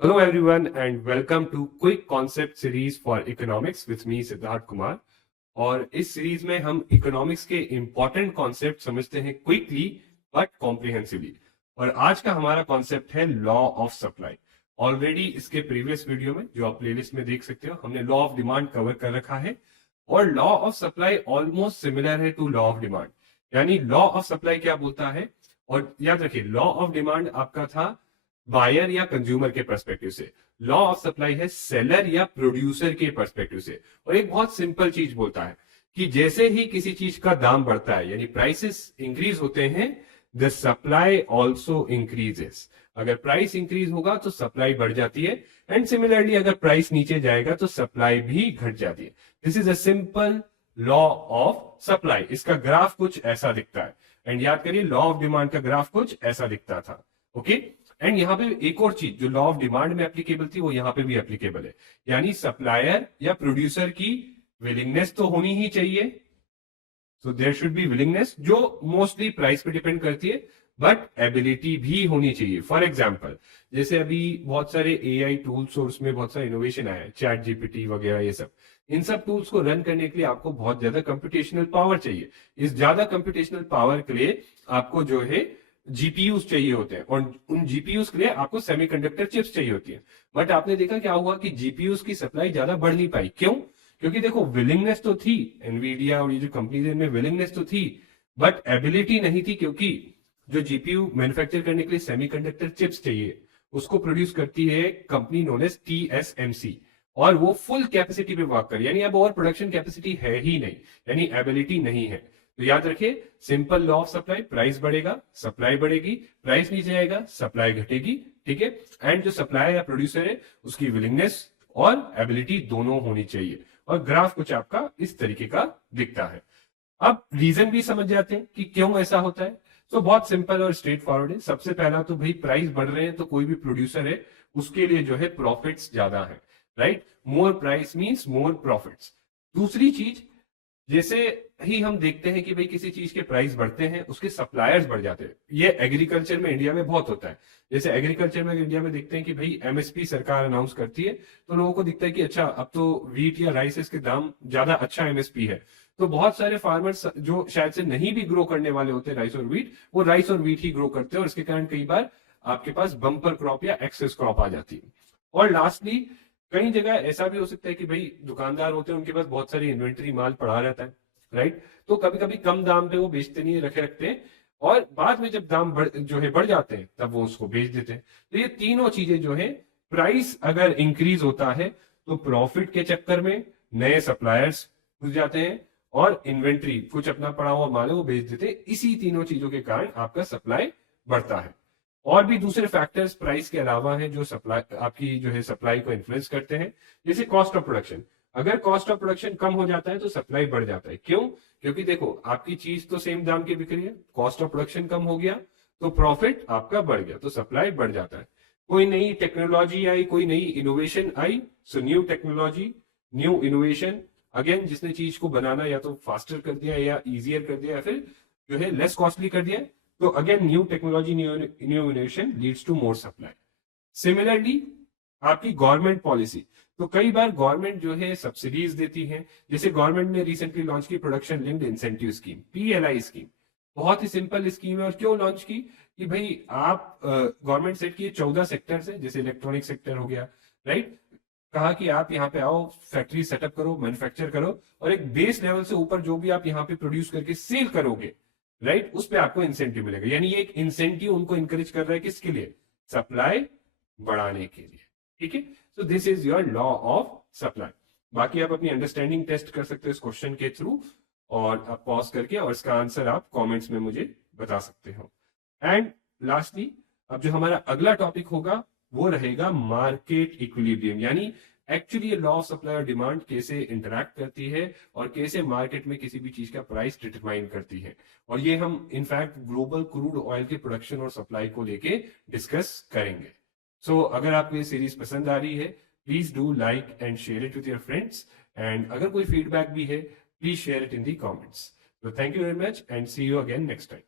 Hello everyone and welcome to Quick Concept Series for Economics with me Siddharth Kumar. और इस series में हम economics के इंपॉर्टेंट कॉन्सेप्ट समझते हैं क्विकली बट कॉम्प्रिहेंसिवली। और आज का हमारा कॉन्सेप्ट है लॉ ऑफ सप्लाई। ऑलरेडी इसके प्रीवियस वीडियो में जो आप प्लेलिस्ट में देख सकते हो हमने लॉ ऑफ डिमांड कवर कर रखा है और law of supply almost similar है टू लॉ ऑफ डिमांड। यानी लॉ ऑफ सप्लाई क्या बोलता है, और याद रखिए लॉ ऑफ डिमांड आपका था बायर या कंज्यूमर के पर्सपेक्टिव से, लॉ ऑफ सप्लाई है सेलर या प्रोड्यूसर के पर्सपेक्टिव से। और एक बहुत सिंपल चीज बोलता है कि जैसे ही किसी चीज का दाम बढ़ता है यानी प्राइसेस इंक्रीज होते हैं, द सप्लाई ऑल्सो इंक्रीजेस। अगर प्राइस इंक्रीज होगा तो सप्लाई बढ़ जाती है एंड सिमिलरली अगर प्राइस नीचे जाएगा तो सप्लाई भी घट जाती है। This is a simple law of supply. इसका ग्राफ कुछ ऐसा दिखता है एंड याद करिए लॉ ऑफ डिमांड का ग्राफ कुछ ऐसा दिखता था। ओके एंड यहाँ पे एक और चीज जो लॉ ऑफ डिमांड में एप्लीकेबल थी वो यहाँ पे भी एप्लीकेबल है, यानी सप्लायर या प्रोड्यूसर की विलिंगनेस तो होनी ही चाहिए। So there should be willingness जो मोस्टली प्राइस पे डिपेंड करती है, बट एबिलिटी भी होनी चाहिए। फॉर एग्जाम्पल जैसे अभी बहुत सारे एआई टूल्स और उसमें बहुत सारा इनोवेशन आया है, चैट जीपीटी वगैरह ये सब। इन सब टूल्स को रन करने के लिए आपको बहुत ज्यादा कंप्यूटेशनल पावर चाहिए। इस ज्यादा कंप्यूटेशनल पावर के लिए आपको जो है जीपीयूज चाहिए होते हैं और उन जीपीयूज के लिए आपको सेमीकंडक्टर चिप्स चाहिए होती है। बट आपने देखा क्या हुआ कि जीपीयूज की सप्लाई ज्यादा बढ़ नहीं पाई। क्यों? क्योंकि देखो विलिंगनेस तो थी, एनवीडिया और ये जो कंपनीज में विलिंगनेस तो थी बट एबिलिटी नहीं थी, क्योंकि जो जीपीयू मैन्युफैक्चर करने के लिए सेमीकंडक्टर चिप्स चाहिए उसको प्रोड्यूस करती है कंपनी नोन एज टीएसएमसी, और वो फुल कैपेसिटी पे वर्क कर, यानी अब और प्रोडक्शन कैपेसिटी है ही नहीं, यानी एबिलिटी नहीं है। तो याद रखिए simple law of supply, price बढ़ेगा सप्लाई बढ़ेगी, प्राइस नीचे आएगा सप्लाई घटेगी। ठीक है, एंड जो सप्लायर या प्रोड्यूसर है उसकी विलिंगनेस और एबिलिटी दोनों होनी चाहिए। और ग्राफ कुछ आपका इस तरीके का दिखता है। अब रीजन भी समझ जाते हैं कि क्यों ऐसा होता है। तो बहुत सिंपल और स्ट्रेट फॉरवर्ड है। सबसे पहला तो भाई प्राइस बढ़ रहे हैं तो कोई भी प्रोड्यूसर है उसके लिए जो है प्रॉफिट्स ज्यादा है, राइट। मोर प्राइस मींस मोर प्रॉफिट्स। दूसरी चीज, जैसे ही हम देखते हैं कि भाई किसी चीज के प्राइस बढ़ते हैं उसके सप्लायर्स बढ़ जाते हैं। ये एग्रीकल्चर में इंडिया में बहुत होता है। जैसे एग्रीकल्चर में इंडिया में देखते हैं कि भाई एमएसपी सरकार अनाउंस करती है तो लोगों को दिखता है कि अच्छा अब तो वीट या राइसेस के दाम ज्यादा अच्छा एमएसपी है, तो बहुत सारे फार्मर्स जो शायद से नहीं भी ग्रो करने वाले होते राइस और वीट, वो राइस और वीट ही ग्रो करते हैं और इसके कारण कई बार आपके पास बम्पर क्रॉप या एक्सेस क्रॉप आ जाती है। और लास्टली कई जगह ऐसा भी हो सकता है कि भाई दुकानदार होते हैं उनके पास बहुत सारी इन्वेंट्री माल पड़ा रहता है, राइट। तो कभी कभी कम दाम पे वो बेचते नहीं, रखे रखते हैं और बाद में जब दाम जो है बढ़ जाते हैं तब वो उसको बेच देते हैं। तो ये तीनों चीजें जो है, प्राइस अगर इंक्रीज होता है तो प्रॉफिट के चक्कर में नए सप्लायर्स घुस जाते हैं और इन्वेंट्री कुछ अपना पड़ा हुआ माल है वो बेच देते हैं। इसी तीनों चीजों के कारण आपका सप्लाई बढ़ता है। और भी दूसरे फैक्टर्स प्राइस के अलावा हैं जो सप्लाई आपकी जो है सप्लाई को इन्फ्लुएंस करते हैं, जैसे कॉस्ट ऑफ प्रोडक्शन। अगर कॉस्ट ऑफ प्रोडक्शन कम हो जाता है तो सप्लाई बढ़ जाता है। क्यों? क्योंकि देखो आपकी चीज तो सेम दाम की बिक रही है, कॉस्ट ऑफ प्रोडक्शन कम हो गया तो प्रॉफिट आपका बढ़ गया, तो सप्लाई बढ़ जाता है। कोई नई टेक्नोलॉजी आई, कोई नई इनोवेशन आई, so new technology new innovation, again जिसने चीज को बनाना या तो फास्टर कर दिया या इजियर कर दिया या फिर जो है लेस कॉस्टली कर दिया, तो again new technology new innovation leads to more supply. Similarly आपकी गवर्नमेंट पॉलिसी, तो कई बार गवर्नमेंट जो है सब्सिडीज देती है। जैसे गवर्नमेंट ने रिसेंटली लॉन्च की production linked incentive scheme, PLI scheme. बहुत ही सिंपल स्कीम है। और क्यों लॉन्च की कि भाई आप गवर्नमेंट सेट की 14 सेक्टर है, जैसे इलेक्ट्रॉनिक सेक्टर हो गया, राइट। कहा कि आप यहाँ पे आओ, फैक्ट्री सेटअप करो, मैन्युफैक्चर करो और एक बेस लेवल से ऊपर जो भी आप यहाँ पे प्रोड्यूस करके सेल करोगे, राइट, उस पे आपको इंसेंटिव मिलेगा। यानी ये एक इंसेंटिव उनको इंकरेज कर रहा है, किसके लिए? सप्लाई बढ़ाने के लिए। ठीक है, so this is your law of supply. बाकी आप अपनी अंडरस्टैंडिंग टेस्ट कर सकते हो इस क्वेश्चन के थ्रू, और आप पॉज करके और इसका आंसर आप कमेंट्स में मुझे बता सकते हो। एंड लास्टली अब जो हमारा अगला टॉपिक होगा वो रहेगा मार्केट इक्विलिब्रियम, यानी एक्चुअली ये लॉ ऑफ सप्लाई और डिमांड कैसे इंटरैक्ट करती है और कैसे मार्केट में किसी भी चीज का प्राइस डिटरमाइन करती है। और ये हम इनफैक्ट ग्लोबल क्रूड ऑयल के प्रोडक्शन और सप्लाई को लेके डिस्कस करेंगे। सो अगर आपको ये सीरीज पसंद आ रही है please do like and share it with your friends, and अगर कोई फीडबैक भी है please share it in the comments. So thank you very much and see you again next time.